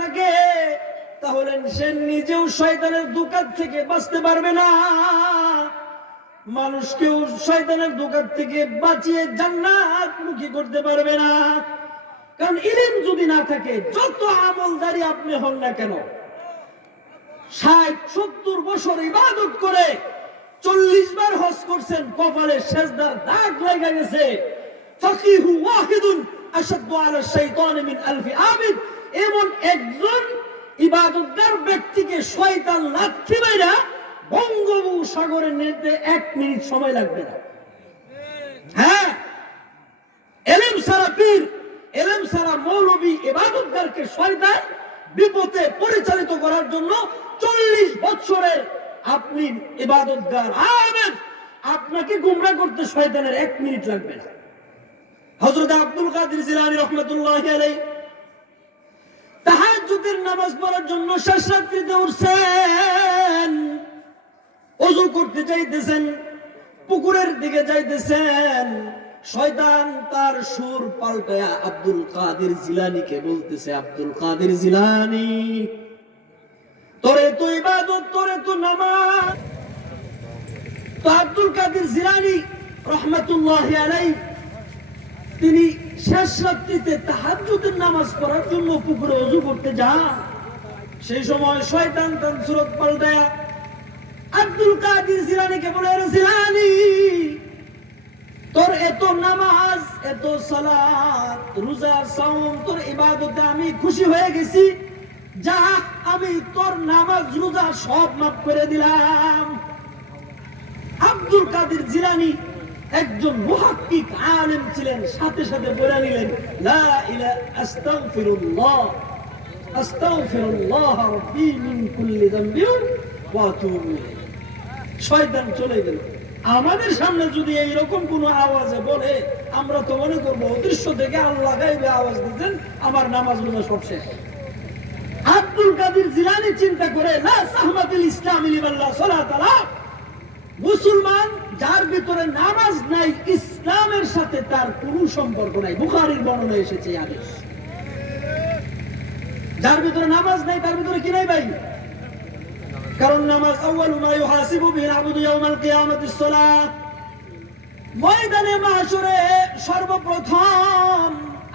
থাকে তাহলে সে নিজেও শয়তানের দোকান থেকে বাঁচতে পারবে না, মানুষকেও শয়তানের দোকান থেকে বাঁচিয়ে জান্নাতমুখী করতে পারবে না। কারণ ইলম যদি না থাকে, যত আমলদারি আপনি হন না কেন, 60-70 বছর ইবাদত করে 40 বার হজ করছেন, কপালে সেজদার দাগ লেগে গেছে, ফাকিহু ওয়াহিদুন আশাদ্দু আলা শাইতান মিন আলফি আবিদ, এমন একজন ইবাদতগার ব্যক্তিকে শয়তান লাথি মাইরা বঙ্গোপসাগরে নিতে 1 মিনিট সময় লাগবে না। হ্যাঁ, ইলম ছাড়া পীর, ইলম ছাড়া মৌলবী ইবাদতগারকে শয়তান বিপথে পরিচালিত করার জন্য 40 বছরের আপনি ইবাদতগার আলেম, আপনাকে গোমরাহ করতে শয়তানের 1 মিনিট লাগবে না। হযরত আব্দুল কাদের জিলানী রাহমাতুল্লাহি আলাইহি তাহাজ্জুদের নামাজ পড়ার জন্য শেষ রাত্রিতে উঠছেন, ওযু করতে যাইতেছেন, পুকুরের দিকে যাইতেছেন, শয়তান তার সুর পাল্টায়া আব্দুল কাদের জিলানীকে বলতেছে, আব্দুল কাদের জিলানী, তোরে তো ইবাদত, তোরে তো নামাজ। তো আব্দুল কাদের জিলানী রাহমাতুল্লাহি আলাইহি তিনি শেষ রাত্রিতে তাহাজ্জুদের নামাজ পড়ার জন্য পুকুরে ওযু করতে যান। সেই সময় শয়তান তার সুরত পাল্টায়া আব্দুল কাদের জিলানীকে বলে, জিলানী, তোর এত নামাজ, এত সালাত, রোজা, সাওম, তোর ইবাদতে আমি খুশি হয়ে গেছি, যা আমি তোর নামাজ রোজা সব মাফ করে দিলাম। আব্দুল কাদের জিলানী একজন মুহাক্কিক আলেম ছিলেন, সাথে সাথে বলে নিলেন, লা ইলাহা আস্তাগফিরুল্লাহ আস্তাগফিরুল্লাহ রাব্বি মিন কুল্লি যামবিন ওয়া আতুবু ইলাইহি। শয়তান চলে গেল। আমাদের সামনে যদি এইরকম কোন আওয়াজে বলে, আমরা তো মনে করবো অদৃশ্য থেকে আল্লাহ গায়বে আওয়াজ দিতেন, আমার নামাজ রোজা সব শেষ। আব্দুল কাদের জিলানী চিন্তা করে, লা সাহমাতুল ইসলামি লিমান লা সালাতা লা, মুসলমান যার ভিতরে নামাজ নাই, ইসলামের সাথে তার কোনো সম্পর্ক নাই। বুখারীর বর্ণনা এসেছে হাদিস, যার ভিতরে নামাজ নাই তার ভিতরে কি নাই ভাই? কারণ নামাজ আউয়ালু মা ইউহাসিবু বিল আবদু ইয়াউমাল কিয়ামাতিস সালাত। ময়দানে মাহশরে সর্বপ্রথম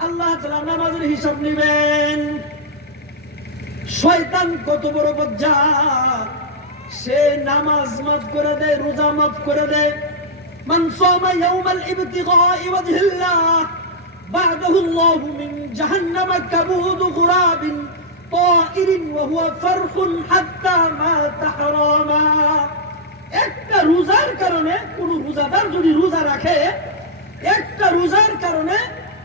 আল্লাহ তাআলা নামাজের হিসাব নেবেন। শয়তান কত বড় বজ্জাত, সে নামাজ মাফ করে দেয়, রোজা মাফ করে দেয়। মান সামা ইয়াউমাল ইবতিগাই ওয়াজহিল্লাহ বা'দাহু আল্লাহু মিন জাহান্নামা কাবুদু গুরাবিন তাইরিন ওয়া হুয়া ফারখুন হাত্তা মা তাহরামা। একটা রোজার কারণে, কোন রোজাদার যদি রোজা রাখে, একটা রোজার কারণে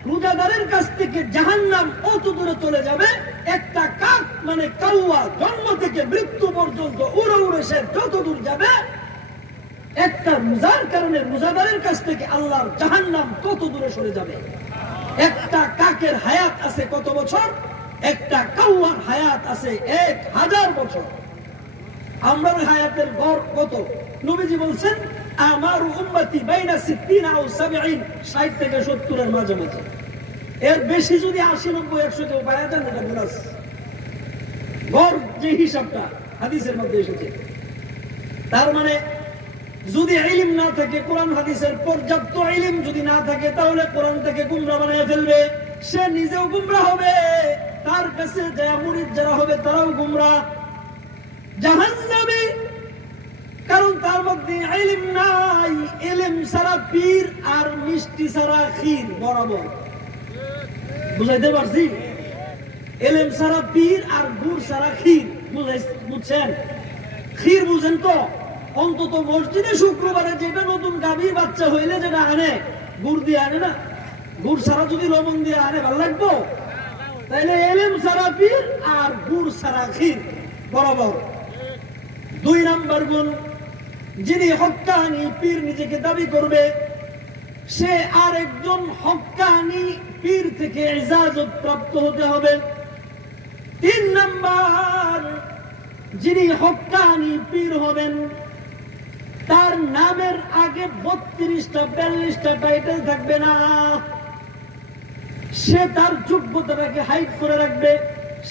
রোজাদারের কাছ থেকে জাহান্নাম অত দূরে চলে যাবে। একটা কাক মানে কাউয়া জন্ম থেকে মৃত্যু পর্যন্ত উড়ে উড়ে সে যত দূর যাবে, একটা রোজার কারণে রোজাদারের কাছ থেকে আল্লাহর জাহান্নাম তত দূরে সরে যাবে। একটা কাকের হায়াত আছে কত বছর? একটা কাউয়ার হায়াত আছে 1000 বছর। আমরা হায়াতের গড় কত? নবীজি বলছেন, আমার উম্মতি বাইনা 60 আও 70, 60 থেকে 70 এর মাঝামাঝি। এর বেশি যদি 80, 90, 100 কেউ পাওয়া যান, এটা বোনাস। গড় যে হিসাবটা হাদিসের মধ্যে এসেছে, তার মানে যদি ইলম না থাকে, কোরআন হাদিসের পর্যাপ্ত ইলম যদি না থাকে, তাহলে কোরআন থেকে গুমরাহ বানিয়ে ফেলবে, সে নিজেও গুমরাহ হবে, তার কাছে যারা মুরিদ যারা হবে তারাও গুমরাহ, জাহান্নামী। কারণ তার মধ্যে ইলম নাই। ইলম ছাড়া পীর আর মিষ্টি ছাড়া ক্ষীর বরাবর। বুঝাইতে পারছি? ইলম ছাড়া পীর আর গুড় ছাড়া ক্ষীর, বুঝছেন? ক্ষীর বুঝেন তো? অন্তত মসজিদে শুক্রবারে যেটা নতুন গাভীর বাচ্চা হইলে যেটা আনে, গুড় দিয়ে আনে না? গুড় ছাড়া যদি লবণ দিয়ে আনে ভালো লাগবো? তাইলে ইলম ছাড়া পীর আর গুড় ছাড়া ক্ষীর বরাবর। 2 নাম্বার গুণ, যিনি হক্কানি পীর নিজেকে দাবি করবে, সে আর একজন হক্কানি পীর থেকে ইজাজত প্রাপ্ত হতে হবে। 3 নাম্বার, যিনি হক্কানি পীর হবেন, তার নামের আগে 32টা 42টা টাইটেল থাকবে না। সে তার যোগ্যতাটাকে হাইড করে রাখবে।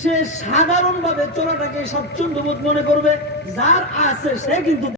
সে সাধারণভাবে চোরাটাকে স্বচ্ছন্দবোধ মনে করবে, যার আছে সে কিন্তু